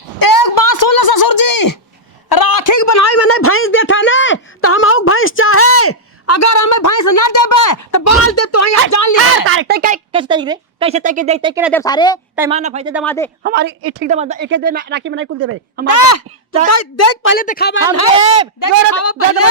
एक बात सुन लो ससुर जी, राखी के बनाई मैंने भैंस देखा ना तो हम आऊ भैंस चाहे, अगर हमें भैंस ना देबे तो बाल दे तो यहाँ जान लिया तारे तय कैसे तय रे कैसे तय के देख तय के देव सारे तय माना भैसे दमा दे हमारी ठीक दमा एक दे राखी में नहीं कुल देबे हम देख पहले दिखावा हम देव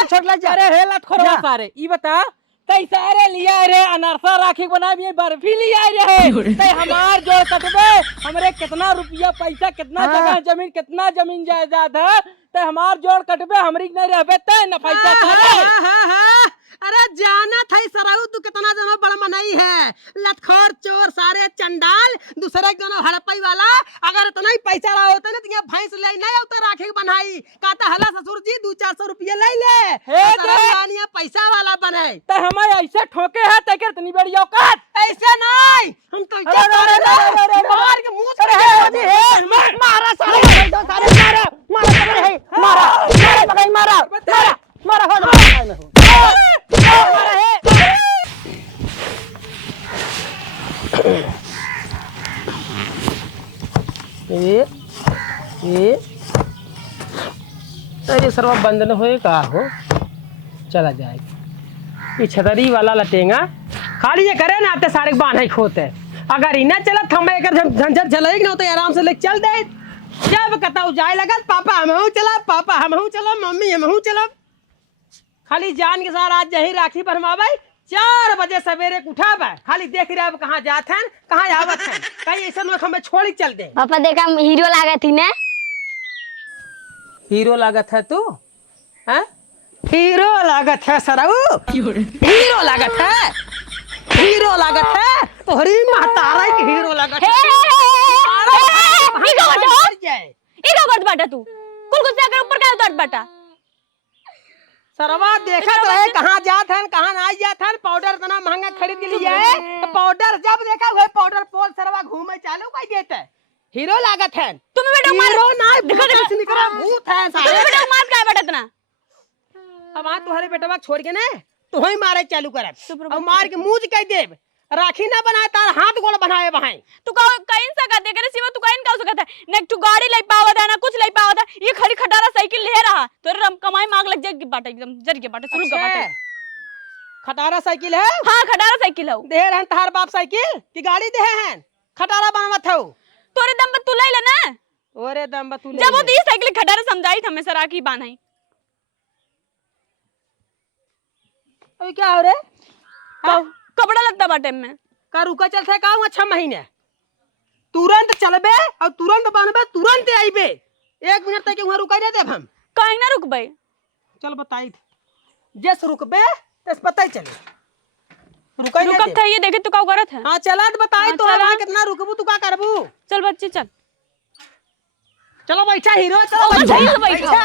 छोड़ ले जा। अरे हे लत खोरवा सारे ई बता कैसा रे लिया रे अनरसा राखी बनाई भी बर्फी लिया रे तय हमार जो कटबे हमरे कितना रुपया पैसा कितना जगह जमीन कितना जमीन जायदाद है तय हमार जोड़ कटबे हमरी नहीं रहबे तय न पैसा सारे। अरे जाना था सराऊ तू कितना जना बड़ा मनाई है, लतखोर चोर सारे चंडाल दूसरे जना हड़पई वाला, अगर इतना ही पैसा रहा होता ना तो ये भैंस ले नहीं होता राखी बनाई कहता हला ससुर जी 200-400 रुपया ले ले पैसा वाला बने तय हमें ऐसे ठोके है तय कर इतनी बड़ी औकात ऐसे नहीं हम तो मार के मुंह से मारा सारे दो सारे मारा मारा है मारा मारा पकड़ मारा मारा मारा हो मारा है ये तेरे सर्व बंधन होए का हो चला जाए ये छतरी वाला लटेगा खाली ये करे ना आते सारे बांध खोते, अगर इना चलत हम एक झंझट चलेगी ना तो आराम से ले चल दे, जब कताऊ जाए लगत पापा हमहू चला पापा हमहू चलो मम्मी हमहू चलो, खाली जान के साथ आज यही राखी बनवावे 4 बजे सवेरे उठावे खाली देख रहे अब कहाँ जात हैं कहाँ आवत हैं कहीं ऐसा लोग हमें छोड़ी चल दे। पापा देखा हीरो लागा थी ना, हीरो लागत है तू हैं? हीरो लागत है सराऊ हीरो लागत है हीरो लागत है तोहरी महतारा की हीरो लागत है बाटा तू कुल कुछ जाकर ऊपर का उतर बाटा सरवा देखत रहे कहाँ जात हैं कहाँ ना जात हैं, पाउडर इतना महंगा खरीद के लिए है तो पाउडर जब देखा हुए पाउडर पोल सरवा घूमे चालू कर देते हीरो लागत है तुम बेटा हीरो ना देखो निकला भूत है सारे बेटा मार का बेटा इतना अब आ तुम्हारे बेटवा छोड़ के ना तो ही मारे चालू कर अब मार के मुंह कह देब राखी ना बनाए तार हाथ गोल बनाए वहां तू कहीं सका दे करे सिवा तू कहीं का सकता है ना तू गाड़ी ले पावत है ना कुछ ले पावत है, ये खड़ी खटारा साइकिल ले रहा तो रम कमाई मांग लग जाएगी बाटा एकदम जर के बाटा शुरू का बाटा खटारा साइकिल है। हां खटारा साइकिल है दे रहन तार बाप साइकिल की गाड़ी दे हैं खटारा बनवत हो तोरे दम पे तू ले लेना ओरे दम पे तू जब वो दी साइकिल खटारा समझाई था हमेशा राखी बांधाई ओए क्या हो रे कपड़ा लगता बाटे में का रुका चल थे का 6 महीने तुरंत चलबे और तुरंत बनबे तुरंत आइबे 1 मिनट तक वहां रुका नहीं देब हम काहे ना रुकबे चल बताई जस रुकबे तस पता ही चले रुकब था ये देखे तू का करत है। हां चला तो बताई तो वहां कितना रुकबू तू का करबू चल बच्चे चल चलो बैठा हीरो चलो बैठा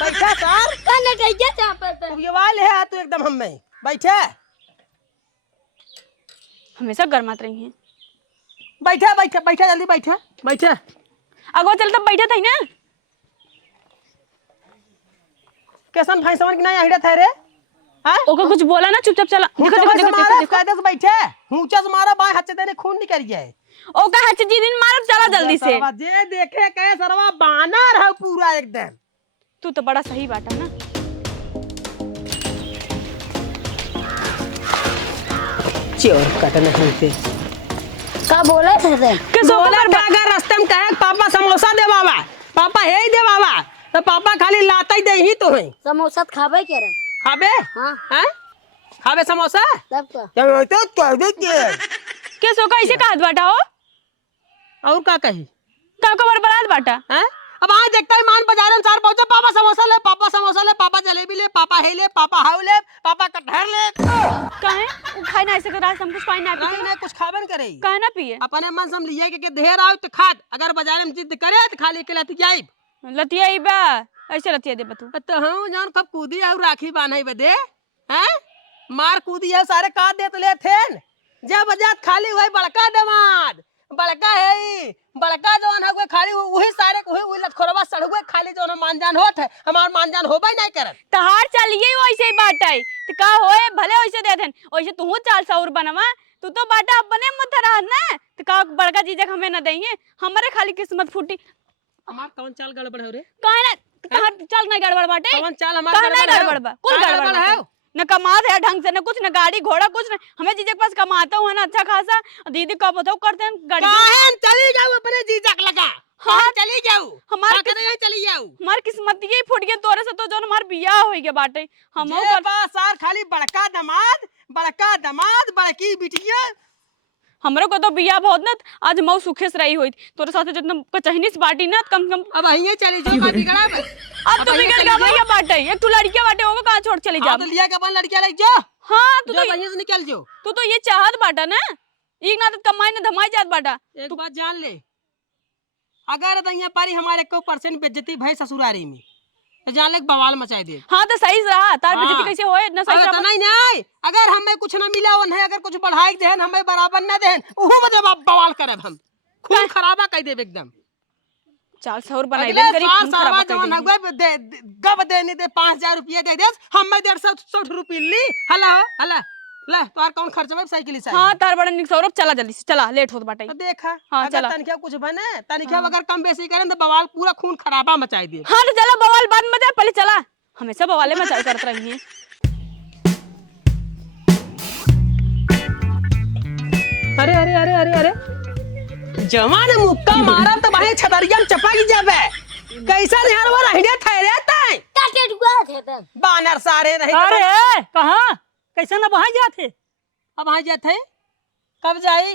बैठा सर कने कहिए यहां पर तू ये वाले है तू एकदम हम में बैठे हमेशा गरमात रही हैं बैठा बैठा बैठा जल्दी बैठा बैठा अगो चल तब बैठा था ना कैसन भैंसवन की नहीं हिड़त है रे हां ओके कुछ बोला ना चुपचाप चला देखो देखो कायदे से बैठे ऊंचा से मारा बाएं हाथ से देने खून निकल जाए ओका हच जी दिन मारब चला जल्दी से जे देखे कहे सरवा बानर है पूरा एकदम तू तो बड़ा सही बाटा ना चोर कटने होते का बोला थे किस बोला अगर रास्ते में कहे पापा समोसा दे बाबा पापा हे दे बाबा तो पापा खाली लाता ही दे ही तो है समोसा खाबे के रे खाबे हां हैं खाबे समोसा तब का तो कह दे किस हो कैसे कहत बाटा हो और का कही का खबर बरात बाटा हैं अब आज देखता ही मान बाजार में 4 पहुंचे पापा समोसा ले पापा जलेबी ले पापा हे ले पापा हाउ ले पापा कटहर ले काहे उ खाई ना ऐसे रात हम कुछ पाई ना नहीं नहीं कुछ खाबे न करे काहे ना पिए अपने मन सम लिए के ढेर आओ तो खाद अगर बाजार में जिद करे तो खाली के लत जाई लतिया बा ऐसे लतिया दे बतू तो हम जान कब कूदी और राखी बांधई बदे हैं मार कूदी है सारे का देत ले थेन जब बजात खाली हुई बड़का दमाद बड़का है बड़का जवन है खाली वही सारे वही लटखोरवा सड़ुए खाली जवन मानजान होत है हमार मानजान होबे नहीं करत तहार चलिए वैसे ही बाटाई तो का होए भले वैसे दे देन वैसे तू चाल सौर बनवा तू तो बाटा अपने मत रह ना तो का बड़का चीज हमें ना देंगे हमारे खाली किस्मत फूटी हमार कौन चाल गड़बड़ है रे? काहे ना कहां चल नहीं गड़बड़ बाटे? कौन चाल हमार कहां नहीं गड़बड़ है? गड़बड़ बा? कुछ कहाँ गड़बड़ है? है न कमात है ढंग से, न कुछ, न गाड़ी घोड़ा कुछ न। हमें जीजे के पास कमाता हूँ ना अच्छा खासा, दीदी का बताओ करते हैं गाड़ी। काहे चली जाऊ अपने जीजा के लगा? हाँ चली जाऊ हमार का करे चली जाऊ? हमार किस्मत ये फूट गई तोरे से, तो जो हमार बियाह होई के बाटे हम जे पास सार खाली बड़का दमाद बड़की बिटिया। हमरो को तो बियाह बहुत न आज मऊ सुखे से रही हुई तोरे साथे जितना कचहनी से बाटी ना कम से कम। अब अहिए चली जाऊ का बिगड़ा बे। अब तो बिगड़ गया भैया बाटे, एक तू लड़कियां बाटे होगा कहां छोड़ चली जा। तो लिया के अपन लड़कियां ले जा। हां तू तो वहीं से निकल जो। तू तो ये चाहत बाटा ना, एक ना तो कमाई ना धमाई जात बाटा। एक बात जान ले, अगर दैया पारी हमारे 1% बेइज्जती भई ससुरारी में तो जान ले बवाल मचाई दे। हां तो सही से रहा, तार बेइज्जती कैसे होए ना सही अगर से। तो नहीं अगर हमें कुछ ना मिला वन है, अगर कुछ बढ़ाई देहन हमें बराबर ना देहन ओहू में जब बवाल करब हम खून खराबा कह देब एकदम। चाल शहर बनाई अगले ले गरीब साल खून सारा खराब जवान कर हगवे दे गब देनी दे 5000 रुपया दे देस हमें 150 रुपया ली। हला ले तोर कौन खर्चबे साइकिल से? हां तार बड़ा निक सौरभ चला जल्दी से चला, लेट होत बाटे। तो देखा हाँ, अगर चला। तनख्या कुछ बने तनख्या अगर कम बेसी करें तो बवाल पूरा खून खराबा मचाई दे। हां तो चला बवाल बाद में दे, पहले चला हमेशा बवाले में चल करत रही है। अरे अरे अरे अरे अरे जवान मुक्का मारा तो भाई छतरिया में चपक जाबे। कैसा निहार वो रहने ठहरे तय काटे डुआ थे तब बानर सारे नहीं तो अरे कहाँ कैसे ना वहाँ जाते? अब वहां जाते कब जाई?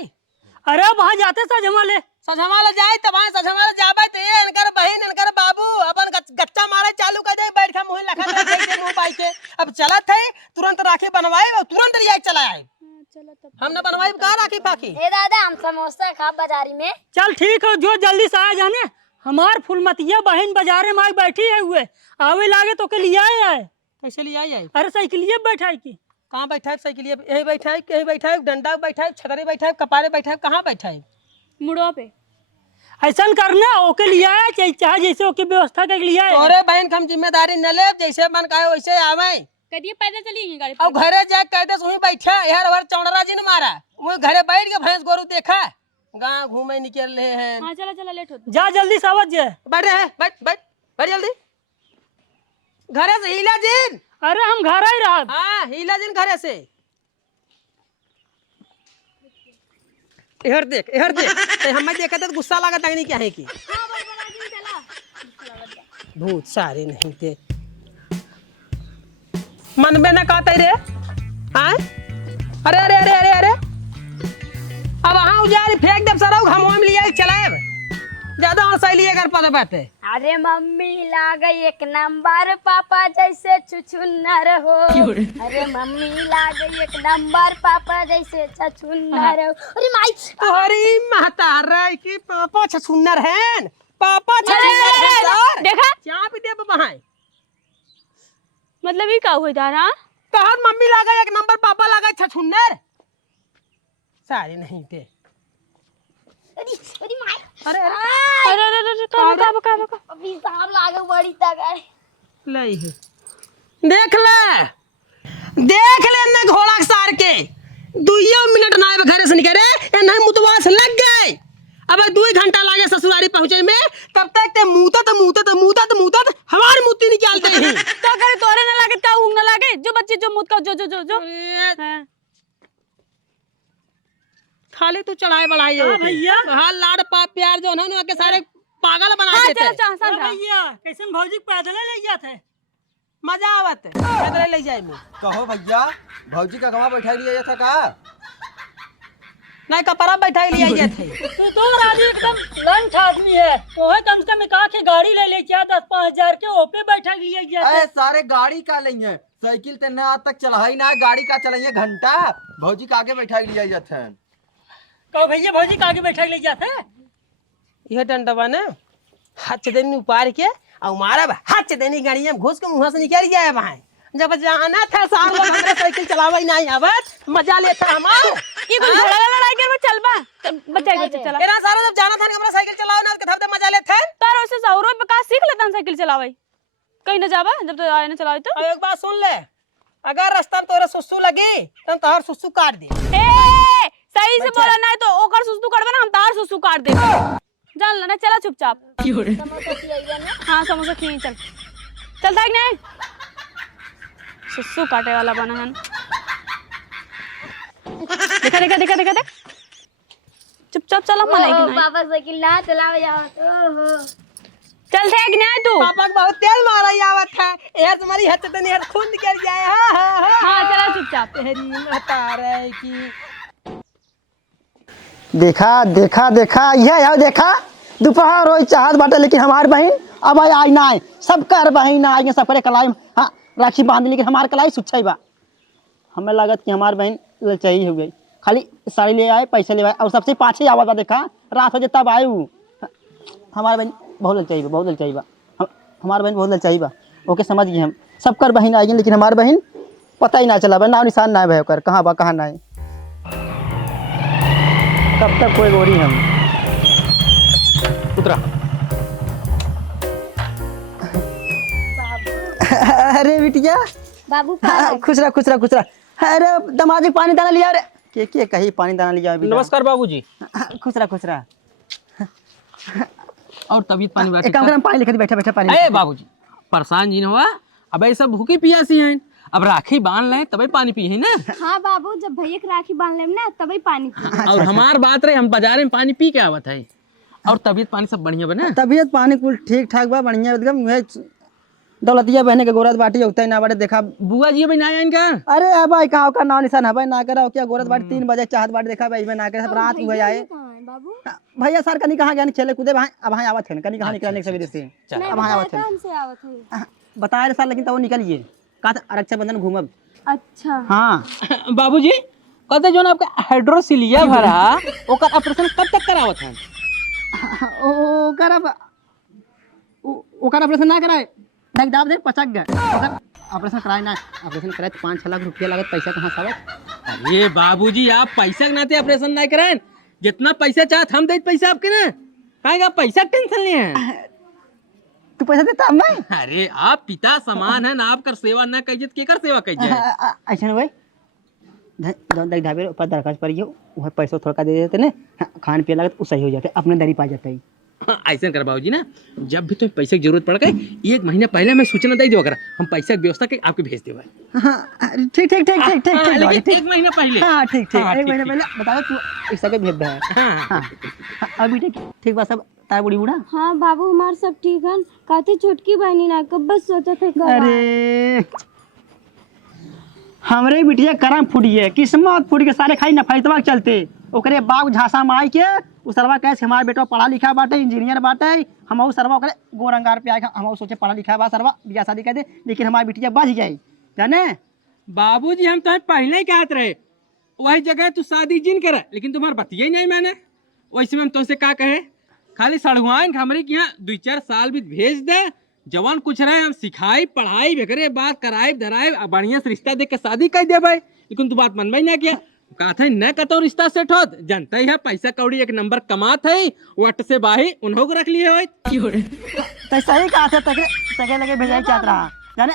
अरे वहाँ जाते सजमा ले। सजमाला जाए तब वहां सजमाला जाबे तो ये इनकर बहन इनकर बाबू अपन गच्चा मारे चालू कर दे, बैठ के मुंह लखा दे के मुंह पाई के। अब चलत है तुरंत राखी बनवाए और तुरंत लिया चला आए। हमने बनवाई का राखी पाखी? ए दादा हम समोसा खा बाजारी में। चल ठीक है, जो जल्दी से आ जाने। हमार फुलमतिया बहन बाजारे में बैठी है हुए, आवे लागे तो के लिए आए। कैसे लिया आई? अरे साइकिलिए बैठाई की। कहाँ बैठा है साइकिल? यही बैठा है, यही बैठा है, डंडा बैठा है, छतरी बैठा है, कपारे बैठा है, कहाँ बैठा है? मुड़वा पे ऐसा करना ओके लिए आए चाहे जैसे ओके व्यवस्था कर लिए आए। तोरे बहन हम जिम्मेदारी न ले, जैसे मन कहे वैसे आवे। करिए पैदल चलिए गाड़ी अब घरे जाए कहते वहीं बैठा यार हर चौड़रा जी ने मारा वो घरे बैठ के भैंस गोरू देखा गाँव घूमे निकल रहे हैं। हां चला चला लेट होता। जा जल्दी से आवाज जाए। बैठ रहे हैं, बैठ बैठ बैठ जल्दी। घरे से हीला जिन। अरे हम घर ही रहा। हाँ हीला जिन घरे से। इहर देख ते हमें देखा तो गुस्सा लगा तगनी क्या है की भूत सारे नहीं थे मन में न कहते रे। हाँ अरे अरे अरे अरे अरे अब वहाँ उजारी फेंक दे सारा हम में लिया चलाए ज्यादा हंसा लिए अगर पता बात है। अरे मम्मी ला गई एक नंबर पापा जैसे छुछुन्नर हो। अरे मम्मी ला गई एक नंबर पापा जैसे छुछुन्नर हो। अरे माई अरे महतारा की पापा छछुन्नर हैं, पापा छछुन्नर हैं सर। देखा क्या भी दे बहाए मतलब ये का हुई दारा? कहत मम्मी ला गई एक नंबर पापा ला गए छछुन्नर सारे नहीं थे। अरे माई अरे अरे अरे अरे का अभी साहब लागे बड़ी तगड़ लई है देख ले न घोड़ा सार के 2 मिनट ना घरे से निकले नहीं मुतवास लग गए। अब 2 घंटा लागे ससुरारी पहुंचे में तब तक ते मुतत हमारी मुत्ती निकालते हैं। तो करे तोरे ना लागे का ऊंग ना लागे जो बच्चे जो मुत का जो हां खाली तू चढ़ाई बढ़ाई हो भैया। हाँ लाड पाप प्यार जो है ना के सारे पागल बना हां देते चलो हैं। चाह सन भैया कैसन भौजी पैदल ले जाते? मजा आवत पैदल ले जाए में कहो भैया भौजी का कमा बैठा लिया था का? नहीं कपड़ा बैठाई लिया जाते तू तो राजी एकदम लंच आदमी है, तो है कम से कम कहा के गाड़ी ले क्या 10-5 हजार के ओपे बैठा लिया जाते। अरे सारे गाड़ी का लेंगे साइकिल ते ना आज तक चला ही ना, गाड़ी का चलाइए घंटा भौजी का आगे बैठा लिया जाते हैं। कहो भैया भौजी का आगे बैठा ले जाते? यह डंडवा ने हाथ देनी उपार के और मारा हाथ देनी गाड़िया में घुस के मुंह से निकल गया है वहां। जब जाना था साल लोग हमरा साइकिल चलावे नहीं आवत मजा लेता हमार ये कुछ घोड़ा वाला राय के में चलबा बच्चा चला तेरा सारा जब जाना था हमरा साइकिल चलावे ना कथब दे मजा लेते तार वैसे सौरो पे का सीख लेता साइकिल चलावे कहीं ना जाबा जब तो आए ना चलावे तो। एक बात सुन ले अगर रास्ता में तोरे सुसु लगी तो तोहर सुसु काट दे। ए सही से बोला नहीं तो ओकर सुसु काटबे ना हम तार सुसु काट दे। जान ला ना, चला चुपचाप। समोसा खिलाइए ना। हाँ समोसा खिए, चल चलता है कि नहीं? सुसु काटे वाला बना है। देखा देखा देखा देखा देख, चुपचाप चला, मना ओहो, कि नहीं? पापा साइकिल ना चलाओ जाओ। ओहो चलते है कि नहीं तू? पापा को बहुत तेज मारा ही आवत है, यार तुम्हारी हद तो नहीं, हद खून निकल जाए। हाँ चला चुपचाप। तेरी महतारे की। देखा देखा देखा यह यार देखा, दोपहर रोज चाहत बाटे, लेकिन हमार बहन अब आई ना आए, सब कर बहन आई सब करे कलाई। हाँ राखी बांध, लेकिन हमार कलाई सुच्छई बा। हमें लागत कि हमार बहन ललचाई हो गई, खाली साड़ी ले आए, पैसे ले आए, और सबसे पाछे आवत बा। देखा रात हो जाए तब आए उ। हमार बहन बहुत ललचाई बा, बहुत ललचाई बा। हमार बहन बहुत ललचाई बा, ओके समझ गए हम। सब कर बहन आई, लेकिन हमार बहन पता ही ना चला बा, नाव निशान ना भय कर कहाँ बा कहाँ ना है। कब तक कोई गोरी हम उतरा। अरे बिटिया बाबू पापा खुश रह खुश रह खुश रह। अरे दमाजी पानी दाना लिया रे, के कही पानी दाना लिया अभी। नमस्कार बाबूजी। खुश रह खुश रह। और तबीयत पानी एक काम कर, हम पानी लिखा दी, बैठा बैठा पानी ए बाबूजी, परेशान जी न हुआ, अब ऐसा भूखी पियासी हैं, अब राखी बांध लें तभी पानी पिए है ना। हाँ बाबू, जब भैया की राखी बांध लेम ना तभी पानी पी। और हमार बात रहे, हम बाजार में पानी पी के आवत है। और तबीयत पानी सब बढ़िया बना। तबीयत पानी कुल ठीक ठाक बा, बढ़िया एकदम। वह दौलतिया बहने के गोरत बाटी होता है ना बाटे। देखा बुआ जी अभी ना आए इनका। अरे अब भाई कहाँ का नाव निशान है भाई, ना करा क्या गोरत बाटी 3 बजे चाहत बाटी। देखा भाई ना करे, सब रात हुए आए। बाबू भैया सर कनी कहाँ गया खेले कूदे भाई, अब यहाँ आवत है कनी कहाँ निकलने के सवेरे से। अब यहाँ आवत है, हमसे आवत है। बताए सर, लेकिन तो वो निकलिए कहा रक्षाबंधन घूमब। अच्छा हाँ बाबूजी कहते जो ना आपका हाइड्रोसिलिया भरा, ओकर ऑपरेशन कब तक करावत है? ओकर ऑपरेशन ना कराए, देख दाब दे पचक गए। ओकर ऑपरेशन कराए ना, ऑपरेशन कराए तो 5-6 लाख रुपया लागत, पैसा कहाँ से आवत। अरे बाबूजी, आप पैसा के नाते ऑपरेशन ना कराएं, जितना पैसा चाहत हम दे पैसा आपके ना, कहेगा पैसा टेंशन नहीं है। तू पैसा देता मैं? अरे आप पिता समान है ना, आपकर सेवा ना कीजिए के कर सेवा कीजिए। ऐसा भाई देख ढाबे ऊपर दरखास्त पड़ी हो, वह पैसा थोड़ा दे देते ना, खान पिए लागत वो सही हो जाते, अपने दरी पा जाता है। ऐसा कर बाबूजी ना, जब भी तुम्हें पैसे की जरूरत पड़ गई 1 महीने पहले मैं सूचना दे दो, अगर हम पैसा की व्यवस्था के आपके भेज देवा। ठीक ठीक ठीक ठीक ठीक लेकिन 1 महीना पहले। हाँ ठीक ठीक, हाँ, 1 महीने ठीक, पहले बता दो तू ऐसा के भेज दे। हाँ। अभी ठीक बा सब, तार बूढ़ी बूढ़ा। हाँ बाबू, हमार सब ठीक है। कहती छोटकी बहनी ना कब बस सोचा थे अरे हमरे बिटिया करम फूटी है, किस्मत फूट के सारे खाई नफाइतवा के चलते। ओकरे बाग झांसा माई के उ सरवा कैसे हमार बेटा पढ़ा लिखा बाटे, इंजीनियर बाटे। हम सरवा ओकरे गोरंगार पे आए, हम सोचे पढ़ा लिखा बा सरवा, बियाह शादी कर दे, लेकिन हमारी बिटिया बच गई जाने। बाबूजी हम तो पहले ही कहते रहे वही जगह तू शादी जिन करे, लेकिन तुम्हारा बतिया ही नहीं मैंने। वैसे में हम तुमसे का कहे, खाली सड़ुआन हमरे के यहाँ 2-4 साल भी भेज दे, जवान कुछ रहे हम सिखाई पढ़ाई बेकरे बात कराए धराए, बढ़िया से रिश्ता देख के शादी कर दे भाई। लेकिन तू बात मनवाई ना किया, कहा था न कतो रिश्ता सेट होत, जानता ही है पैसा कौड़ी 1 नंबर कमात है, वट से बाही उन्हों को रख लिए हो। तो सही कहा था, तके लगे भेजाई चाहत रहा जाने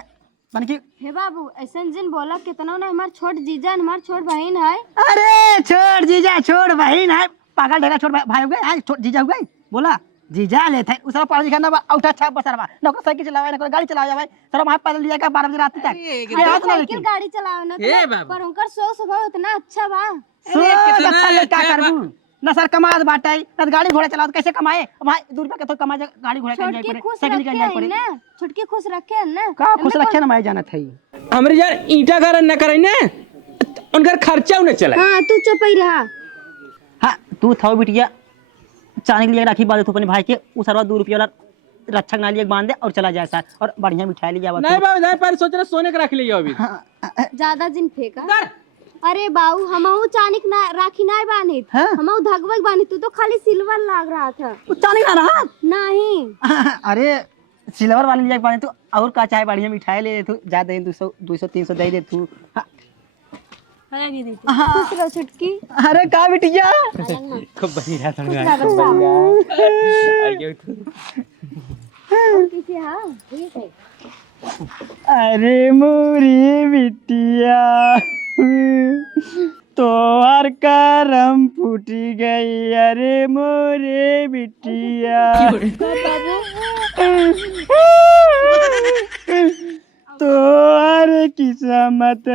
मन की। हे बाबू, ऐसा जिन बोला कितना ना, हमार छोट जीजा हमार छोट बहन है। अरे छोड़ जीजा छोड़ बहन है, पागल ढेगा छोड़ भाई हो गए, छोड़ जीजा हो गए, बोला जीजा ले थे उसरा पढ़ा लिखा ना औठा छाप बसरवा ना, साइकिल चलावे ना गाड़ी चलावे भाई, सर वहां पैदल लिया का 12 बजे रात तक साइकिल गाड़ी चलाओ ना ए बाबू। पर उनकर स्वभाव इतना अच्छा बा। सो अच्छा लेका करबू ना सर, कमात बाटे ना गाड़ी घोड़ा चलाओ कैसे कमाए भाई, 2 रुपया के तो कमा गाड़ी घोड़ा कर जाए छोटकी पड़े, खुश साइकिल रखे निकल जाए है पड़े ना, छोटकी खुश रखे है ना। का खुश रखे ना मैं जानत है। हमरे यार ईटा घर न करे ना, उनका खर्चा उन्हें चला। हाँ तू चुप ही रहा। हाँ तू था बिटिया चाने के लिए राखी बांधे तू अपने भाई के, उस सरवा 2 रुपया वाला रक्षक ना लिए बांध दे और चला जाए सर, और बढ़िया मिठाई लिया नहीं बाबू, नहीं पर सोच रहे सोने का रख लिया अभी। ज्यादा जिन फेंका। अरे बाबू, हमहू चानिक ना राखी ना बानी, हाँ? हमहू धगवक बानी, तू तो खाली सिल्वर लाग रहा था। चाने का रहा नहीं अरे सिल्वर वाली लिया बांधे तू, और का चाहे बढ़िया मिठाई ले तू, जा दे 200-300 दे दे तू। खुश रहो छुटकी। अरे का बिटिया खूब बढ़िया था किसी हाँ ठीक है। अरे मोरी बिटिया तोहर करम फूटी गई अरे मोरे बिटिया तोहर किस्मत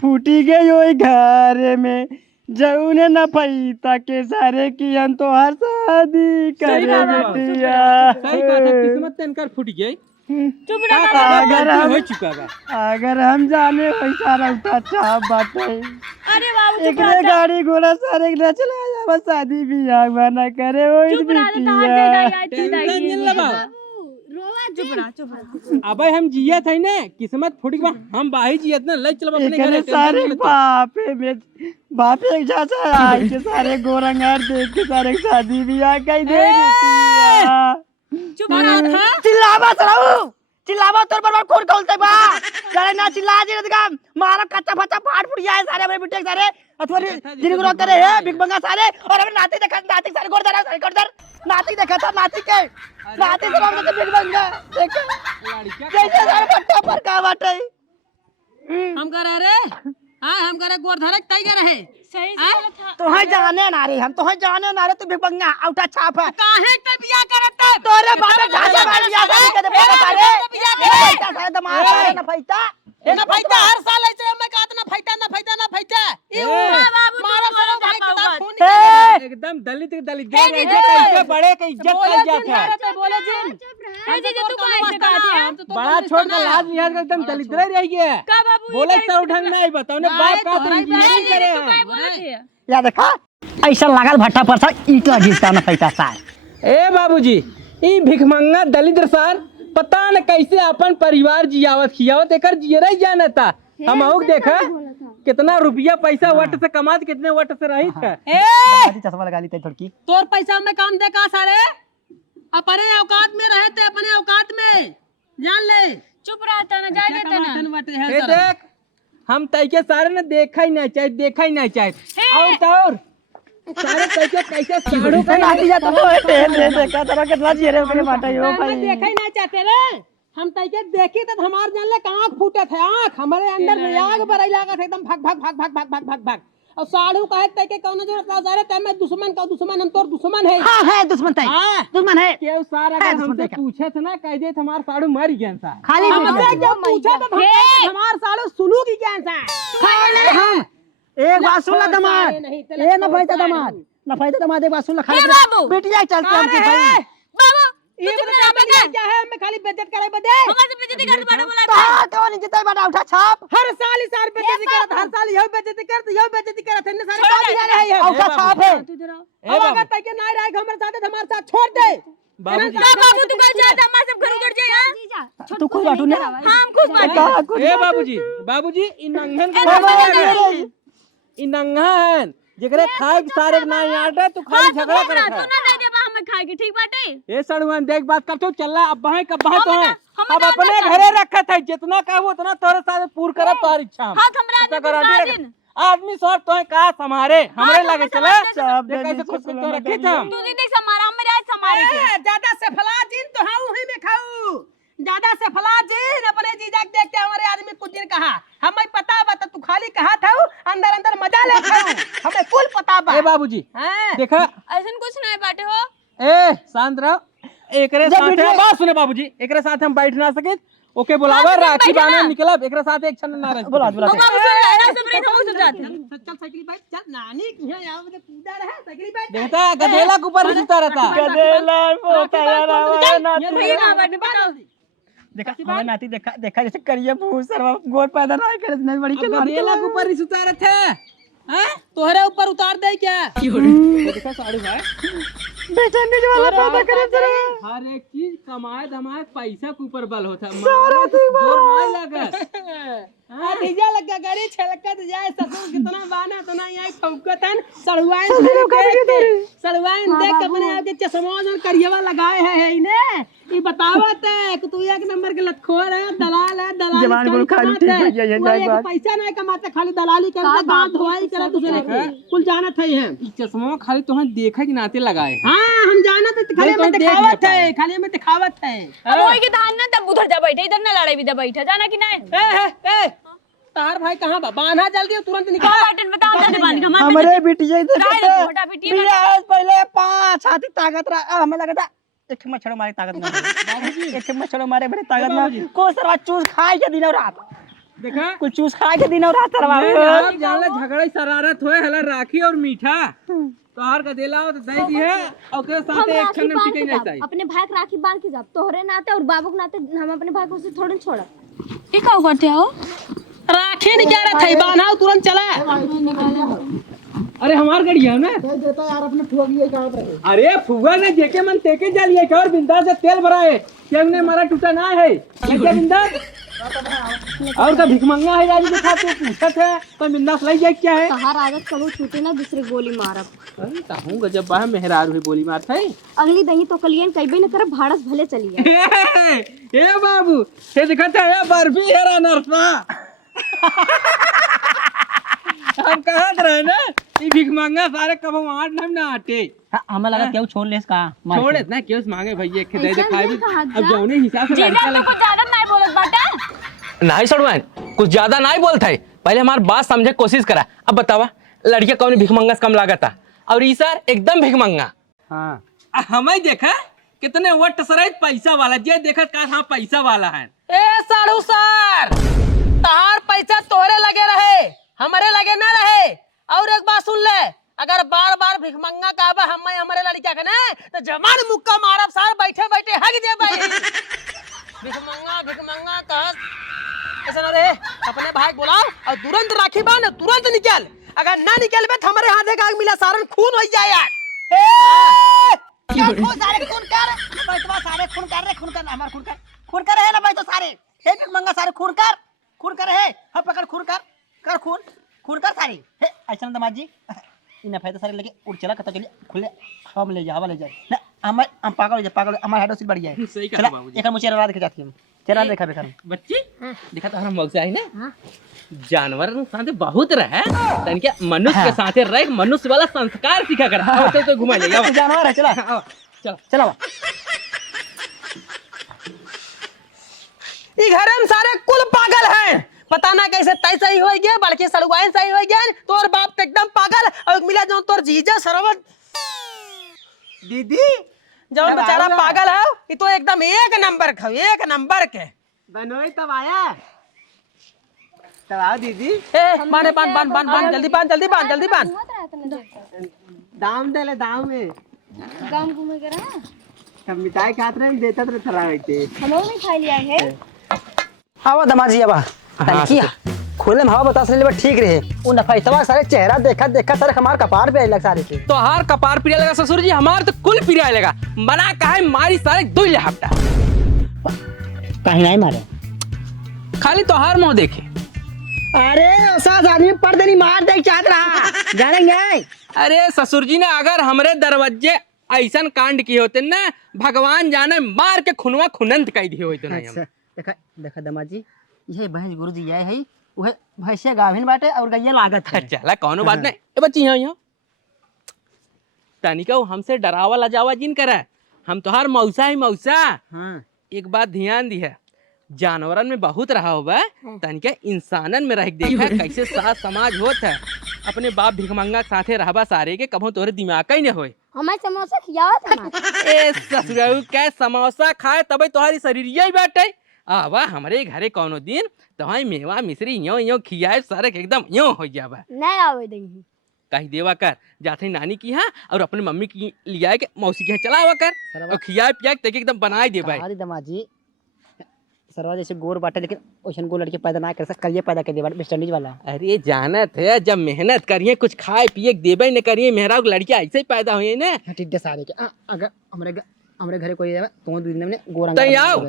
फूटी गई ओई घर में जौने न पैता के सारे की हम तोहर शादी करे बिटिया सही कहा था, किस्मत तो इनकर फूट गई। चुप का रहा का अगर गलती हम- हो चुका बा। अगर हम जाने वैसा रहता छाप बाटे अरे बाबू चुप एकरे रहा गाड़ी घोड़ा सारे न चलाया बस शादी बियाह बना करे ओई चुप रहा बिटिया टेंशन नहीं लगा। चुप रहा अबे हम जियत है ने, किस्मत फूट गई बा, हम बाही जियत ना, ले चलो अपने एकरे घरे। सारे बापे एक जैसा आई के सारे गोरंगार देख के सारे शादी बियाह कई दे बिटिया चुप रहा था। चिल्लावा चिल्लावा तोर पर खून खोलते बा करे ना चिल्ला जी रदगा मारा कच्चा फच्चा फाड़ फुट जाए सारे अपने बिटिया सारे अथवा जिनको करे है बिग बंगा सारे और अपने नाती देखा नाती सारे गोर दर नाती देखा था नाती के नाती से हम तो बिग बंगा देख जैसे सारे पट्टा पर का बाटे हम कह रहे रे हाँ हम कह रहे गोरधरक तय कर रहे सही से बोला था। तो है जाने ना रे हम तो है जाने ना रे तू बिग बंगा आउटा छाप है काहे के बियाह करत है? तोरे बाप झाजा मार दिया कर दे पता सारे पैसा सारे दमार सारे ना पैसा ना फैता हर साल ऐसे हमें कहत ना फैता ई मारा सारा भाई का खून एकदम दलित कैसे बड़े के इज्जत कर जाता है। बोले जिन ए जीजा तू कहाँ ऐसे कहा दिया? बड़ा छोड़ के लाज लिहाज का एकदम दलित रह गया। का बाबू बोले सर उठंग नहीं बताओ ने बाप का तो इंजीनियरिंग करे तू हैं। काय बोले थे? या देखा ऐसा लागल भट्टा पर सा ईट घिसता ना पैसा सार ए बाबूजी ई भिखमंगा दलित सर पता न कैसे अपन परिवार जियावत खियावत एकर जियरा ही जानता। हम आउक देखा कितना रुपया पैसा वट से कमात कितने वट से रही है। चश्मा लगा ली थोड़ी तोर पैसा में काम दे का सारे अपने औकात में रहे थे अपने औकात में जान ले चुप रहा था ना, जाए देता ना। ए देख हम तैके सारे ने देखा ही नहीं चाहिए और सारे तैके कैसे साड़ू का नाती जाता वो देखा तेरा कितना जियरे ओकरे बाटा यो भाई देखा ही नहीं चाहते रे हम तैके देखी तो हमार जान ले आँख फूटे थे आँख हमारे अंदर में आग भराई लगा था एकदम भाग और साड़ू कहे तैके कौन जरूरत ना सारे तै मैं दुश्मन का दुश्मन हम तोर दुश्मन है हां है दुश्मन तै हाँ। दुश्मन है केहू सारा है, अगर हमसे देखा। पूछे थे ना कह दे हमार साड़ू मर गया सा। खाली हमसे जो पूछा तो हम कहते हमार साड़ू सुलू की कैसा खाली हम एक बात सुन ला दमाद ए ना फायदा दमाद ना फायदा दमाद एक बात सुन ला खाली बाबू। बेटिया चलते हम के भाई बाबू ये तू चुप बता रहा बता। क्या है मैं खाली बेइज्जत करे बदे हमारे से बेइज्जती कर बाड़ा बोला तो हाँ कौन जितना बड़ा उठा छाप हर साल बेइज्जती करत हर साल यही बेइज्जती करत है सारे काम दिया रहे है उठा छाप है तू इधर आओ। ए अब अगर बाबू तय के नहीं रहे हमारे साथ छोड़ दे बाबूजी ना बाबू तू कर जाता हमारे सब घर उजड़ जाए हाँ? जीजा तू खुद बाटू ना हाँ हम खुश बात कहा कुछ ए बाबूजी इ नंगन ए, के बाबूजी, इ नंगन जेकरे खाए के सारे ना आटा तू हाँ खाली तू झगड़ा घूम रहा करत तू है। ना दे देबा हमें खाए की ठीक बाटे। ए सड़ुआन देख बात कर तो चल रहा अब बाहें कब बाहें तो है हम अब ना अपने ना घरे रखत है जितना कहबो उतना तोरे साथ पूर करब तोहर इच्छा हम। हाथ हमरा आदमी तो गारंटी कुछ रख- दिन आदमी सब तो है का हमारे हमरे लगे चला चाप देख कैसे खुद पे तो रखे थे हम। तू नहीं देख हमारा हम मेरा आज हमारे के ज्यादा से फला जिन तो हाँ वही में खाऊ ज्यादा से फला जिन अपने जीजा के देखते हमारे आदमी कुछ दिन कहा हमें पता बता तू खाली कहा था अंदर मजा ले खाऊ हमें कुल पता बा ए बाबूजी हाँ। देखा ऐसा कुछ नहीं बाटे हो। ए शांत रहो एकरे जब साथ वीडियो- बात सुने बाबूजी एकरे साथ हम बैठ ना सके ओके बुलावा राखी बांधने निकलब एकरे साथ एक क्षण ना रह बोला बोला हम बाबू सुन रहा है सब रे हम सुन जाते चल साइकिल बैठ चल नानी यहाँ यहाँ मुझे कूदा रहा साइकिल बैठ देखता गधेला के ऊपर सुता रहता गदेला पोता यार हमारे नाती भैया ना बाटे बताओ देखा हमारे नाती देखा देखा जैसे करिए भूस सरवा गोर पैदा ना करे नहीं बड़ी के गधेला के ऊपर ही सुता रहते हैं तोहरे ऊपर उतार दे क्या देखा साड़ू भाई बेटा निज वाला पैदा करे तेरे हर एक चीज कमाए धमाए पैसा के ऊपर बल होता सारा जोर नहीं लगा डीजे लगा गाड़ी छलकत जाए ससुर कितना बाना तो ना यहाँ फौकतन सड़ुआइन सड़ुआइन देख अपने आप के चश्मा और करियवा लगाए है इने ये बतावत है कि तू एक नंबर के लतखोर है दलाल है दलाल जवान बोल खाली ठीक है ये जाए बात पैसा नहीं कमाते खाली दलाली करते गांव धोवाई करे दूसरे के कुल जानत है हम इस चश्मा खाली तुम्हें देखा के नाते लगाए हैं। हाँ हम जानत है खाली नहीं, में तो देख दिखावत लेता है खाली में दिखावत है अब वही के धान ना तब उधर जा बैठे इधर ना लड़ाई भी जा बैठा जाना कि नहीं ए तार भाई कहाँ बा? बांधा जल्दी और तुरंत निकाल। कहाँ बाटन बताओ जल्दी बांध के हमारे हमरे बिटिया काहे रे छोटा बिटिया बा? बिया पहले 5 हाथी ताकत रहा, अब हमें लगता एक ठे मच्छर मारे ताकत ना, एक ठे मच्छर मारे बड़े ताकत ना, को सरवा चूस खाए के दिन और रात, देखा कुछ चूस खाए के दिन और रात सरवा। आप जाला झगड़ा शरारत होए हला राखी और मीठा तोहार का देला हो तो दही दी है और के हम साथ एक राखी क्षण बांध टिके के नहीं जाब, चाहिए। अपने भाई के राखी बांध के जाब, तोहरे नाते और बाबू के नाते हम अपने भाई को उसे थोड़े छोड़ब। ये का करते हो? राखी नहीं क्या रहा था बांधा तुरंत चला। अरे हमार गाड़ी है ना देता यार अपने फुआ की कहां पर अरे फुगा ने जेके मन तेके जा लिया और बिंदा से तेल भराए क्या ने हमारा टूटा ना है क्या बिंदा और का भिखमंगा है राजी के साथ पूछत है तो बिंदा लई जाए क्या है। तहार आदत कबू छूटे ना, दूसरे गोली मारब। अरे ताहू गजब बा मेहरार हुई बोली मार है। अगली दही तो कलियन कईबे न करब, भाड़स भले चली जाए। ए बाबू ये दिखत है बर्फी है नरसा हम कहत रहे ना ये भिखमंगा सारे कब आठ ना आटे हमें लगा क्यों छोड़ लेस का छोड़ इतना क्यों मांगे भैया एक दे दे ऐसा खाए नहीं कहा अब जौने हिसाब से जीजा लड़का तो कुछ ज्यादा नहीं बोलत बाटा। नहीं सड़वान कुछ ज्यादा नहीं बोलता है, पहले हमारी बात समझे की कोशिश करा। अब बतावा लड़किया कौन भिखमंगा से कम लागत और ई सर एकदम भिखमंगा। हां हमें देखा कितने वट सराय पैसा वाला जे देखा का हां पैसा वाला है। ए साड़ू सर तार पैसा तोरे लगे रहे हमारे लगे ना रहे। और एक बात सुन ले, अगर बार बार भिखमंगा कहबा हमारे लड़किया के ना तो जवान मुक्का मारब सार बैठे बैठे हग दे भाई। भिखमंगा कह ऐसा ना रहे, अपने भाई बुलाओ और तुरंत राखी बांध तुरंत निकल। अगर ना निकल बे हमारे हाथ एक आग मिला सारन खून हो जाए यार। क्या खून सारे खून कर भाई, तुम्हारा सारे खून कर रे, खून कर हमार खून कर है ना भाई, तो सारे हे भिखमंगा सारे खून कर है। हाँ पकड़ खून कर खून कर सारी हे ऐसा ना दमाद जी इन फायदा सारे लेके उड़ चला कता चलिए खुले हवा में ले जाए ना हम पागल हमारे हेड से बढ़ जाए। सही कहा चला बाबूजी। एक मुझे चेहरा दिखा जाती है, चेहरा देखा बेकार बच्ची दिखा तो हमारा मौसा है ना जानवर साथे बहुत रहे तन के मनुष्य के साथे रह मनुष्य वाला संस्कार सीखा कर तो घुमा ले जाओ जानवर है। चला चल चला ई घर में सारे कुल पागल हैं, पता ना कैसे तैसे ही हो गया बल्कि सड़ुआइन सही हो गया तोर बाप तो एकदम पागल और मिला जो तोर जीजा सरवन दीदी जो बेचारा पागल है ये तो एकदम एक नंबर के बनोई तब आया तब आओ दीदी ए बांध जल्दी बांध दाम दे ले दाम में गांव घूमे के रहा, सब मिठाई खात रहे देता तो थरा होते हम नहीं खा लिया है। आवा दमाजी आवा तनकी खुले में हवा बतास ले ठीक रहे उन फैसवा सारे चेहरा देखा सारे हमार कपार पे लग सारे के तो हार कपार पिरिया लगा ससुर जी, हमार तो कुल पिरिया लगा बना कहा मारी सारे दो हफ्ता कहीं नहीं मारे। खाली तो हार मुंह देखे। अरे साथ आदमी पर देनी मार दे चाहत रहा जानेंगे। अरे ससुर जी ने अगर हमरे दरवाजे ऐसा कांड किए होते ना भगवान जाने मार के खुनवा खुनंत कह दिए होते नहीं हम। देखा दमाजी ये भैंस गुरु जी आए है वह भैंसिया गाभिन बाटे और गैया लागत है। चला कौनो बात नहीं ए बच्ची यहाँ तनिका वो हमसे डरावा लजावा जिन करे हम तोहार मौसा ही मौसा। हाँ एक बात ध्यान दी है जानवरन में बहुत रहा होगा तनिका इंसानन में रह देखा कैसे साथ समाज होत है। अपने बाप भिखमंगा के साथे रहबा सारे के कभो तोरे दिमाग ही न होए। हमारे समोसा खियावत हमारे। ए ससुराऊ के समोसा खाए तबे तोहारी शरीरिया ही बैठे आवा हमरे घरे कोनो दिन तोहाई मेवा मिश्री यो खियाए सारे एकदम यो हो जाबा नहीं आवे दही कही देवा कर जाते नानी की यहाँ और अपने मम्मी की लिया के मौसी के यहाँ चला हुआ कर और खिया पिया के एकदम बनाए दे भाई। अरे दमाजी सरवा जैसे गोर बाटे लेकिन ओशन गोर लड़के पैदा ना कर सकता करिए पैदा कर दे वेस्ट इंडीज वाला। अरे जानत है जब मेहनत करिए कुछ खाए पिए देवे न करिए मेहरा लड़कियां ऐसे ही पैदा हुए ना टिड्डे सारे के अगर हमरे घरे कोई जावे तो दिन में गोरा तई आओ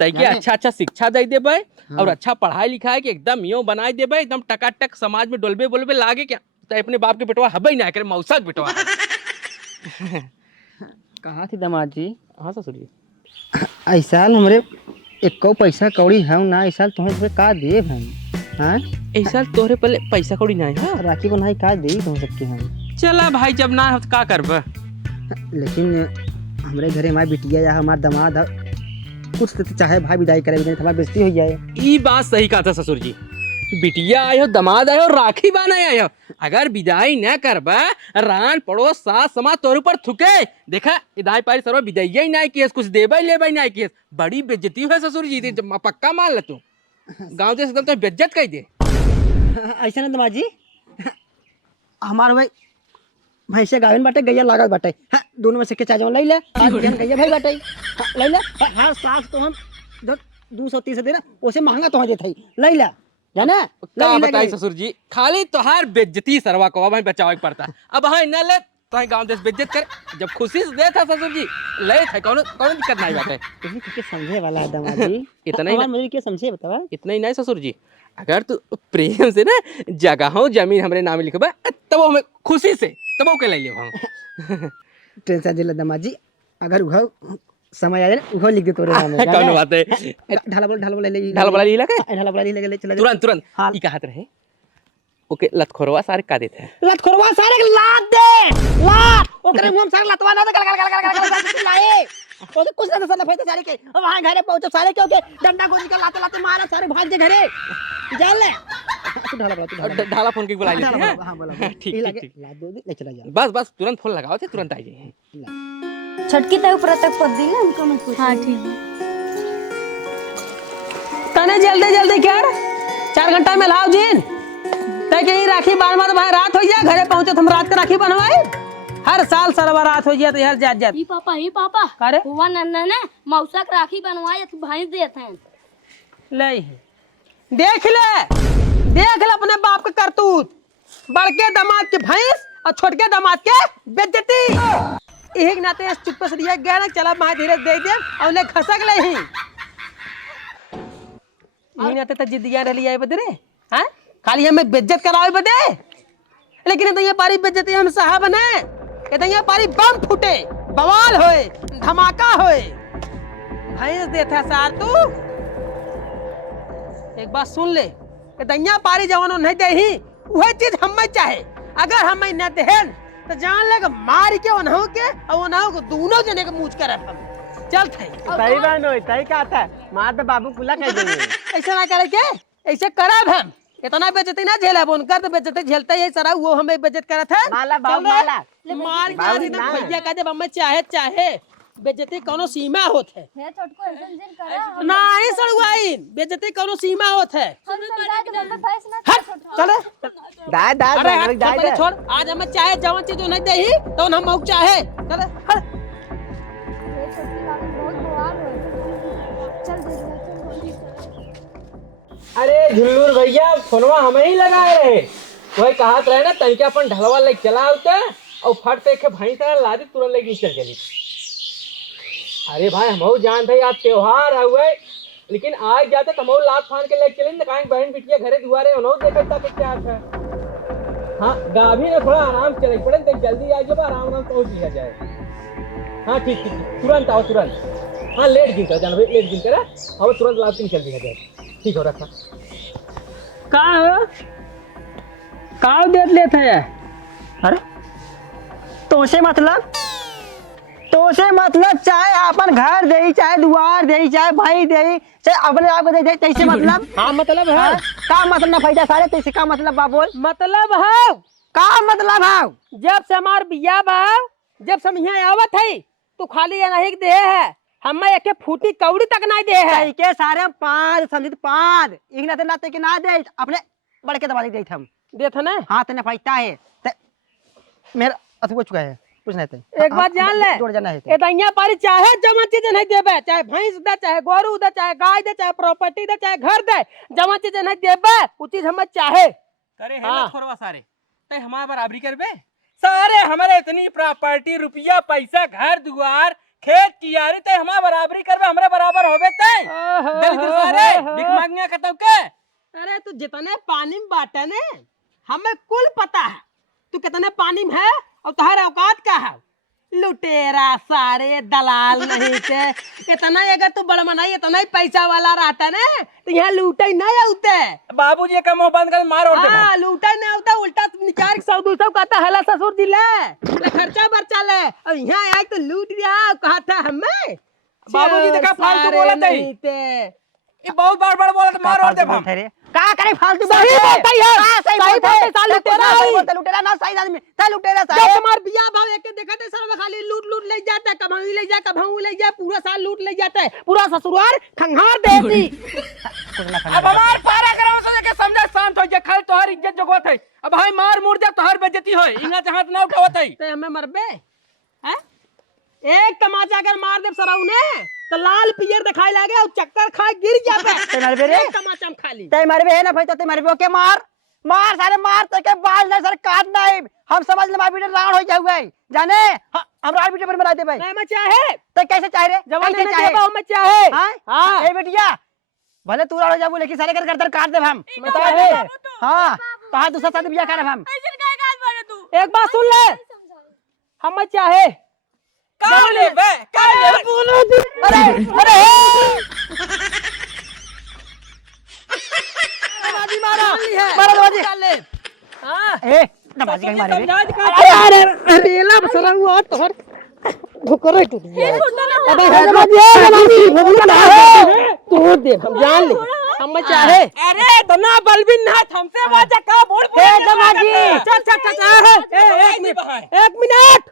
तई के अच्छा शिक्षा दे देबे और अच्छा पढ़ाई लिखाई के एकदम यो बनाए देबे एकदम टकाटक समाज में डोलबे बोलबे लागे क्या तो अपने बाप के बेटवा हबे ना करे मौसा के बेटवा। कहाँ थी दमाजी। हाँ ससुर जी ऐसा हमरे एको पैसा कौड़ी है ना ऐसा तुम्हें का दे हम हाँ ऐसा तोहरे पहले पैसा कौड़ी नहीं है राखी को नहीं का दे तुम सबके हम। चला भाई जब ना हो तो का करबे लेकिन हमरे घरे हमारी बिटिया या हमार दामाद कुछ तो चाहे भाई विदाई करे हमारी बेइज्जती हो जाए। ई बात सही कहा था ससुर जी बिटिया आयो, दमाद आयो, राखी बाने आयो। अगर विदाई न करबा, रान पड़ोस सास समाज तोर ऊपर थुके। देखा इदाई पारी सर्व विदाइया ही नहीं कियस, कुछ देबा ही लेबा ही नहीं कियस। बड़ी बेइज्जती है ससुर जी, पक्का मान ल तू। गांव देश एकदम तो बेइज्जत कह दे। ऐसे ना दमाद जी, हमार भाई भैंसे गाभिन बाटे, गैया लागत बाटे। हाँ, दोनों में से के चाहे जवन ले ले। आज बिहान गैया भाई बाटे, हाँ, ले ले। हाँ, सास तो हम 230 देना, उसे महंगा तो देते ले ले, जाना। का बताई ससुर जी, खाली तोहार बेइज्जती सरवा को भाई बचावे के पड़ता। अब हां न ले तो गांव देश बेइज्जत कर, जब खुशी से दे था ससुर जी ले था, कौन कौन दिक्कत नहीं बात है। तुम के समझे वाला है दमाद जी, इतना ही मुझे के समझे बतावा। इतना ही नहीं ससुर जी, अगर तू प्रेम से ना जगह जमीन हमरे नाम लिखबा तब हमें खुशी से तब के ले ले हम। टेंशन दिला दमाद जी, अगर उहो समय आ जाए ना उहो लिख दे तोरे नाम में। कौन बात है, ढाला बोला ले ढाल वाला ली लगे ढाला बोला ले चला तुरंत तुरंत हाँ। ई कहत रहे ओके लतखोरवा सारे का देते हैं। लत खोरवा सारे के लात दे, लात ओकरे मुंह में सारे लतवा ना दे, गल लाए ओ तो कुछ ना फायदा सारे के। अब वहां घरे पहुंचे सारे के ओके डंडा गोजी का लाते लाते मारा, सारे भाग जे घरे जान ले। तू ढाला बोला, तू ढाला फोन के बुला लेते हैं। हां बोला ठीक ठीक ठीक, लात दे ले चला जा। बस बस तुरंत फोन लगाओ थे, तुरंत आ जाइए। छटकी तक ऊपर तक पद दी ना हमको मत पूछ। हाँ ठीक है। तने जल्दी जल्दी कर, 4 घंटा में लाओ जीन। तय के ही राखी बांधवा तो भाई रात हो जाए, घरे पहुंचे तो हम रात के राखी बनवाए। हर साल सरवा रात हो जाए तो यार जात जात। ही पापा करे हुआ नन्ना ने मौसा के राखी बनवाए तो भैंस देते हैं। ले देख ले अपने बाप के करतूत, बड़के दामाद के भैंस और छोटके दामाद के बेइज्जती। एक नाते चुप से दिया गया ना, चला मां धीरे दे दे और उन्हें खसक ले ही। यही नाते तो जिद्दियां रह आए बदरे, हैं खाली हमें बेइज्जत करावे बदे। लेकिन तो ये पारी बेइज्जती हम साहब बने, ये तो ये पारी बम फूटे, बवाल होए, धमाका होए। भैंस देता सार तू एक बात सुन ले, कि दैया पारी जवानों नहीं दे ही वही चीज हमें चाहे। अगर हमें न देहन तो जान ले कि मार के उन्हों के और उन्हों को दोनों जने के मूछ कर हम चल थे। सही बात होई, सही कहा था। मार दे बाबू कुला कह देंगे। ऐसा ना करे के, ऐसे करब हम। इतना बेइज्जती ना झेलब, उनका तो बेइज्जती झेलते ही सरा, वो हमें बेइज्जत करत है। माला बाबू चल रे, माला मार के बाबू आदि तक ना। भैया कह दे हमें चाहे बेइज्जती कोनो सीमा होत है। हे छोटको ऐसन जिन करे नहीं सड़ुआइन, बेइज्जती कोनो सीमा होत है। हम समझा के मम्मी भैंस ना हट चल रे। दाय दाय अरे हट, दाय पहले छोड़, आज हमें चाहे जवन चीज नहीं दे ही तो हम मौक चाहे। चल हट। ये छोटकी लागत बहुत बवाल हो। चल दे अरे झुल्लूर भैया फोनवा हमें ही लगाए रहे, वही कहत रहे ना तनिके अपन ढलवा ले चला उते और फट पे के भाई तरह लादी तुरंत लेके चल चली। अरे भाई हम जानते हैं आज त्योहार है हुए, लेकिन आज जाते तो हम लात फान के लेके चलें, कहीं बहन बिटिया घरे दुआरे उन्होंने देखा था क्या है। हाँ गाभी ने थोड़ा आराम से चले पड़े तो जल्दी आ जाओ, आराम आराम पहुंच लिया जाए। हाँ ठीक ठीक तुरंत आओ तुरंत। हाँ लेट गिन कर जाना भाई, लेट गिन कर हम तुरंत लात चल दिया जाए। ठीक हो रखा का देख लेते हैं। अरे तो से मतलब चाहे अपन घर दे, चाहे दुआर दे, चाहे भाई दे, चाहे अपने आप दे, तैसे मतलब। हाँ मतलब है, का मतलब ना फायदा सारे तैसे का मतलब बा बोल। मतलब है का मतलब है? जब से हमार बिया भाव, जब से हम यहाँ आवत है तू खाली ये नहीं दे है, हमें एक फूटी कौड़ी तक नहीं दे है। के सारे 5 समझित 5 एक नाते नाते के ना दे, अपने बड़के दबा दे हम देथ ना। हाँ तने फायदा है मेरा अथवा हो चुका है कुछ नहीं थे। एक बात जान ले, जोड़ जाना है ए दैया पारी चाहे जमा चीज नहीं देबे, चाहे भैंस दे, चाहे गोरू दे, चाहे गाय दे, चाहे प्रॉपर्टी दे, चाहे घर दे, जमा चीज नहीं देबे वो चीज हमें चाहे। करे हाँ। है थोड़ा सारे ते हमारा बराबरी करबे सारे, हमारे इतनी प्रॉपर्टी रुपया पैसा घर दुआर खेत कियारी ते हमारा बराबरी करबे, हमरे बराबर होबे ते दलित सारे भिख मांगने कतौ के। अरे तू जितने पानी में बाटे ने हमें कुल पता है, तू कितने पानी में है और तुम्हारा औकात क्या है। लुटेरा सारे दलाल नहीं थे, इतना अगर तू बड़ मनाई इतना ही पैसा वाला रहता ना तो यहाँ लूटे नहीं आते। बाबूजी का मुंह बंद कर मार और दे। हाँ लूटा नहीं आता, उल्टा निचार 100-200 कहता हला ससुर जी ले खर्चा बर्चा ले, और यहाँ आए तो लूट दिया कहा था हमें। बाबूजी देखा फालतू बोलत है, थे ये बहुत बार बार बोलत मार और दे हम। का करे फालतू सही बात बोलता ही है। हाँ, सही सही बोलता है। बोलता है, लुटेरा सही है। बोलता है, लुटेरा ना सही आदमी सही लुटेरा जब साहब तुम्हार बिया भाव एक देखा थे सर में खाली लूट लूट ले जाता है, कभाऊ ले जा कभाऊ ले जा, पूरा साल लूट ले जाता है, पूरा ससुराल खंगार देती। अब हमार पारा कराओ से के समझा शांत हो जा, खाली तोहर इज्जत जगत है। अब भाई मार मुर जा तोहर बेइज्जती होय, इना जहां ना उठावत है। ते हमें मरबे हैं? एक तमाचा अगर मार दे सराऊ ने तो लाल पियर दिखाई लागे और चक्कर खाए गिर जाता है। ते मरबे रे एक तमाचा में खाली ते मरबे है ना भाई तो ते मरबे के मार मार सारे मार ते के बाल ना सर काट नहीं हम समझ ले मार बेटे राण हो जाऊगे जाने हम राण बेटे पर बना दे भाई नहीं मैं चाहे ते कैसे चाहे रे जवान कैसे देने देबा मैं चाहे। हां हाँ। ए बेटिया भले तू राण हो जाबू लेकिन सारे कर गर्दन काट दे हम बता दे। हां कहां दूसरा शादी बियाह करब हम ऐसे काय गाल मारे तू एक बात सुन ले, हम चाहे का ले बे का ले बोलो जी। अरे अरे नमाजी मारा मारा नमाजी। निकाल ले। हाँ ए नमाजी कहीं मारे रे अरे अरे रेला सराऊ और तोहर भुकरे टूट गया। अबे नमाजी तू दे हम जान ले हम चाहे। अरे तना बलबिन ना हमसे बाजा का बोल ए नमाजी चल चल चल एक मिनट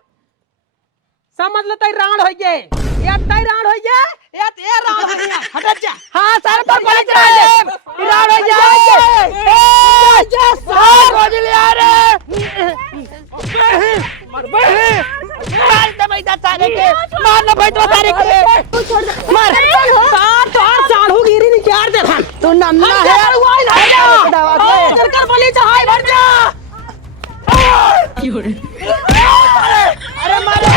समझ ले तई राण हो गए या तई राण हो गए या ते राण हो गया हट जा। हां सारे तो गोली चला दे राण हो जाए। ए जा सार गोली ले आ रे मर बे मार दे भाई दा सारे के मार ना भाई तो सारे के मार सार तो और साढ़ू गिरी नहीं यार दे भाई तू नन्ना है वाई ला जा कर बोली चाहे भर जा। अरे मारे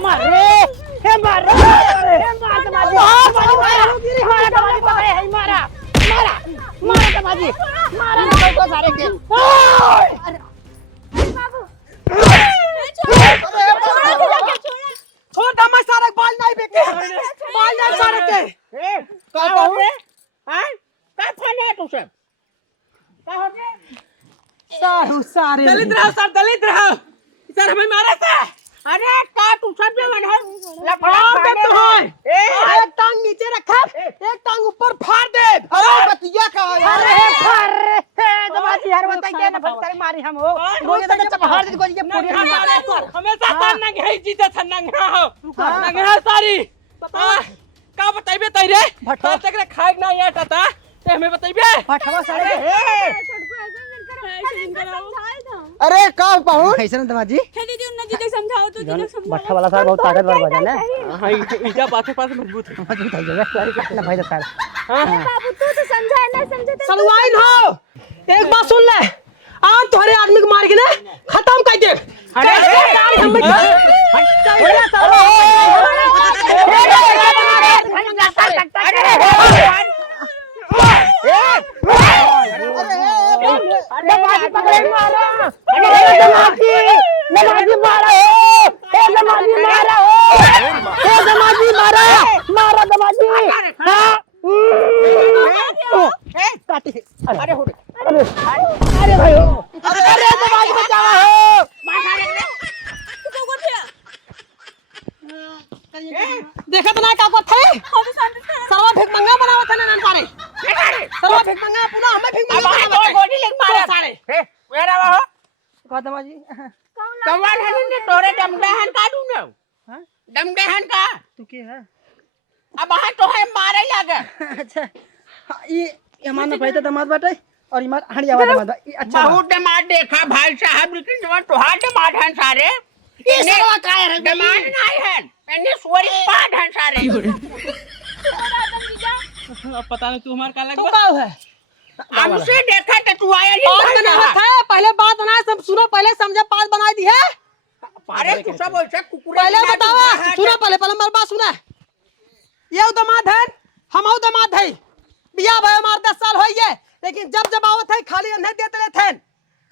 मारे हे मारे हे मार दमाजी मारा दमाजी पकड़े है मारा मारा मारा दमाजी मारा ना भाई तो सारे के छोड़ दमा सारे बाल नहीं बेके बाल नहीं सारे के का कहू रे हां का फन है तू सब का हो रे सारू सारे दलित रहो सर दलित रहो सर हमें मारा था। अरे का तू सब जवन है फाड़ दे तो है एक टांग नीचे रखा एक टांग ऊपर फाड़ दे। अरे बतिया का अरे फर हे दमाजी हर बताई के ना फटकारी मारी हम हो गोली तो चपहाड़ दे गोली के पूरी हमेशा सन्नंग है जीते सन्नंग हो सन्नंग है सारी का बताइबे तई रे भट्टा तक खाए ना या टता ते हमें बताइबे फटवा सारे के अरे का पाहु कैसे ना दमाजी दीदी उन्ना जी समझाओ तो जी समझाओ। भट्टा वाला साहब बहुत ताकतवर बजा ना हां इजा पासे पासे मजबूत है मजबूत है जगह सारी कितना भाई साहब बाबू तू तो समझा ना समझे तो सलवाइन हो एक बात सुन ले आज तुम्हारे आदमी को मार के ना खत्म कर दे। अरे दमाजी पकड़े मारा दमाजी दमाजी मारा हो दमाजी मारा हो दमाजी मारा मारा दमाजी हां काटी अरे हो अरे भाई अरे दमाजी बचावा हो देखा तो ना का को थे सरवा भिख मंगा बनावा था ना सारे सरवा भिख मंगा पुना हमें भिख मंगा बनावा गोली लेके मारा सारे मेरा हो का दमाजी कमाल है ने तोरे दमदहन का दूं ना हां दमदहन का तू के है अब वहां तो है मारे लगे अच्छा ये मान भाई तो दमाद बाटे और इमार हड़िया वाला दमाद ये अच्छा बहुत दमाद देखा भाई साहब लेकिन जवान तो हाथ दमाद हैं सारे ये सरवा काय है दमाद नहीं है इन्हें सोरी पाद हैं सारे अब पता नहीं तू हमार का तू लग का है हमसे देखा तो तू आया बात में नहीं था पहले बात बनाए सब सुनो पहले समझे बात बना दी है। अरे तू सब ऐसे कुकुरे पहले बतावा सुनो पहले पहले मेरी बात सुना ये दमाद है हम दमाद है बिया भाई हमारे 10 साल हो गए लेकिन जब जब आवत है खाली नहीं देते ले थे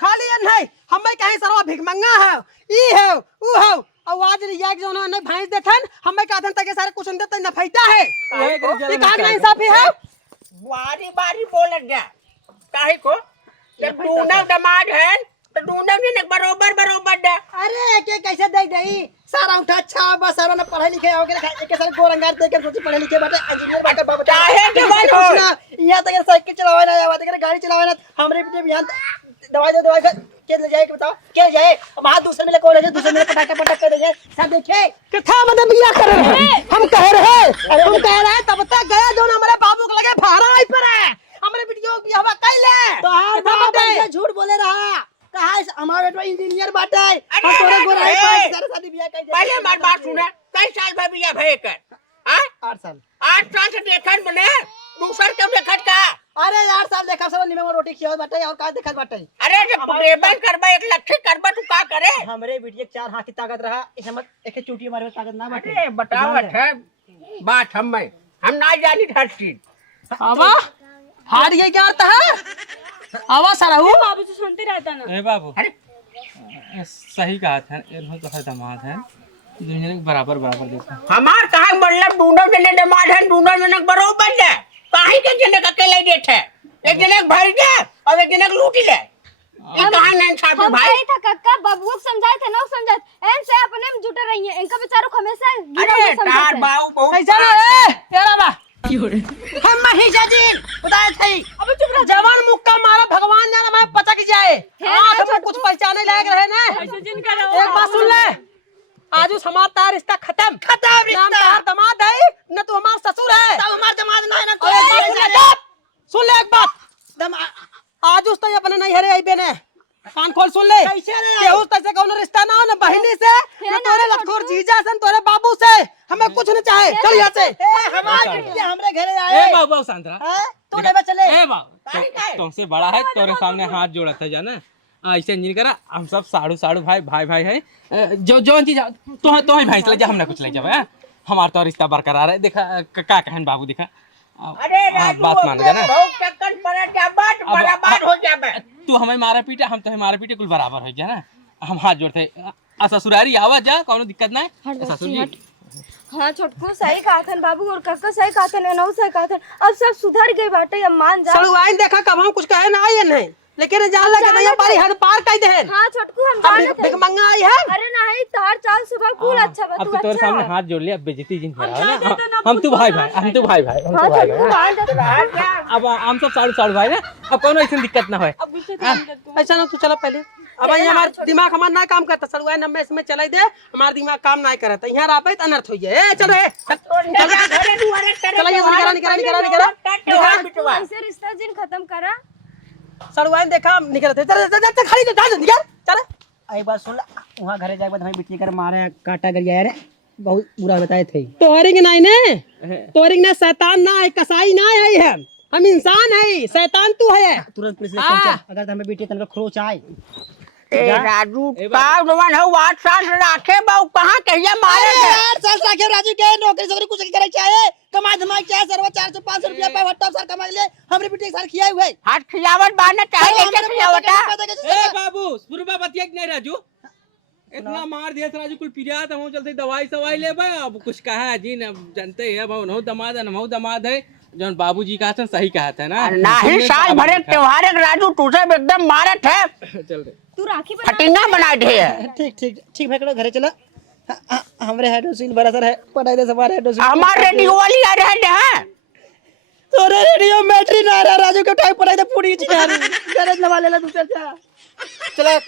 खाली नहीं हमें कहीं सरवा भिख मंगा है ई है ऊ है और आज रिया के जोना ने भैंस देथन हमें कहथन तक सारे कुछ देते न फैता है ये काम नहीं इंसाफी है बारी बारी बोल गया काहे को जब तू ना दमाद है तो तू ना ने बरोबर बरोबर दे अरे के कैसे दे दई सारा उठा अच्छा बस सारा ना पढ़े लिखे हो गए एक साल गोरंगार दे के सोची पढ़े लिखे बाटे इंजीनियर बाटे बाबा काहे के बात हो? यहां तक साइकिल चलावे ना आवा तक गाड़ी चलावे ना हमरे पीछे बिहान दवाई के ले जाए के बताओ के जाए वहां दूसरे मिले कौन है दूसरे मिले पटाखे कर देंगे सब देखे कथा मतलब बिया कर रहे हैं हम कह रहे हैं हम कह रहे हैं तब तक गया जो हमारे बाबू को लगे फारा आई पर है हमारे वीडियो की हवा कैले तो हर बात से झूठ बोले रहा कहा हमारे बेटा इंजीनियर बाटे हम तोरे गोराई पास सारे शादी बियाह कर पहले हमारी बात सुने कई साल में बिया भय कर 8 साल 8 साल से देखत बने दूसर के देखत का अरे 8 साल देखा सब निमे में रोटी खियाओ बाटे और का देखत बाटे अरे जब रेबन करबा 1 लाख करबा तू का करे हमरे बिटिया 4 हाथ की ताकत रहा इसे मत एक चूटी मारे में ताकत ना बाटे अरे बतावत है बात हम ना जानी हर चीज आवा हार ये क्या आता है आवा सारा हूँ बाबू से सुनते रहता ना ए बाबू अरे सही कहा था इन्होंने तो है दामाद है दुनिया में बराबर बराबर देखा हमार कहा मतलब दोनों जने दमाद है दोनों जने बरोबर है काहे के जने अकेले देते एक जने भर के और एक जने लूटी ले ये कहां नहीं साहब हम भाई कही था कक्का बबुआ को समझाए थे ना समझाए एन से अपने में जुटे रही है इनका बेचारों को हमेशा गिरा अरे हुआ समझाते तार हैं। बाऊ बहुत ऐसा ना ए तेरा बा हम महिषा जी बताए थे अबे चुप रह जवान मुक्का मारा भगवान जाने मैं पचक जाए आंख में कुछ पहचाने लायक रहे ना ऐसे जिन कर रहा एक बात सुन ले आज उस हमारा तार रिश्ता खत्म नाम तार दामाद है न तू हमारा ससुर है तब हमार जमात ना है ना और एक बात सुन ले चुप! सुन ले एक बात दम आज उस तो अपने नहीं हरे आई बेने कान खोल सुन ले कैसे रे केहू तैसे कौन रिश्ता ना हो न बहिनी से न तोरे लखोर जीजा से न तोरे बाबू से हमें कुछ नहीं चाहे चल यहाँ से हमार बिटिया हमरे घरे ए आए बाबू शांत रहा हैं तू नहीं चले ए बाबू तुमसे बड़ा है तोरे सामने हाथ जोड़ा था जाना ऐसे नहीं करा हम सब साड़ू भाई है जो चीज तो ही भाई ले जा हमने कुछ ले जावे हमार तो रिश्ता बरकरार है देखा का कहन बाबू देखा अरे बात मान जाना बहुत चक्कर पड़ा क्या बात बराबर हो जाबे तू हमें मारा पीटे हम तो हमारे पीटे कुल बराबर हो गया ना हम हाथ जोड़ते ससुरारी आवा जा कोनो दिक्कत ना है ससुर जी हाँ छोटकू सही कहा था बाबू और कक्का सही कहा था ननऊ सही कहा था अब सब सुधर गई बाटे अब मान जा सड़ुआइन देखा कब हम कुछ कहे ना आई नहीं लेकिन जान लगे नहीं हमारी हद पार कर दे हाँ छोटकू हम जाने थे भिकमंगा आई है अरे नहीं तार चाल सुबह कूल अच्छा बा अब तू तो तोरे अच्छा सामने है। हाथ जोड़ लिया बेइज्जती जिन करा ना हम तू भाई हम तो भाई हाँ छोटकू मान जा अब हम सब साड़ू भाई ना अब कोनो ऐसी दिक्कत ना हो अब गुस्से से नहीं करते हो। ऐसा ना तू चला पहले अब ये हमारा दिमाग हमारा ना काम करता सड़ुआइन हमें इसमें चला दे हमारा दिमाग काम ना करता यहाँ रापे तो अनर्थ हो जाए चल रे चला ये निकला ऐसे रिश्ता जिन खत्म करा सड़ुआइन देखा निकल चल खाली जा निकल चल एक बार सुन ला वहां घरे जाके बाद हमें बिटिया कर मारे काटा कर गया रे बहुत बुरा बताए थे तोहरिंग नहीं ने तोहरिंग ने शैतान ना है कसाई ना है हम इंसान है शैतान तू है तुरंत पुलिस ने पहुंचा अगर हमें बिटिया तन खरोच आए ए राजू का जवान है 8 साल राखे बाऊ कहां कहिया मारे अरे यार सर साके राजू के नौकरी सौकरी कुछ करे चाहे कमा धमा क्या सरवा 400 500 रुपया पे हट्टा सर कमा ले हमरे बिटिया साल खियाए हुए हाथ खियावत बाने चाहे लेके खियावता ए बाबू सुरबा बतिया नहीं राजू इतना मार दिया राजू कुल पिरिया तो हम चलते दवाई सवाई ले बा अब कुछ कहा जी न जानते हैं अब नौ दमाद है जौन बाबूजी कहा था सही कहा था ना नाही साल भरे त्योहार है राजू तुझे एकदम मारत है चल रहे तू राखी बना फटिंगा बना दे ठीक ठीक ठीक भाई घरे चला हमरे हेडोसिल बड़ा सर है पढ़ाई दे हमारे हेडोसिल हमार रेडियो वाली आ रहे हैं तोरे रेडियो बैटरी ना रहा राजू के टाइप पढ़ाई दे पूरी चीज गरज लगा लेला तू चल जा चला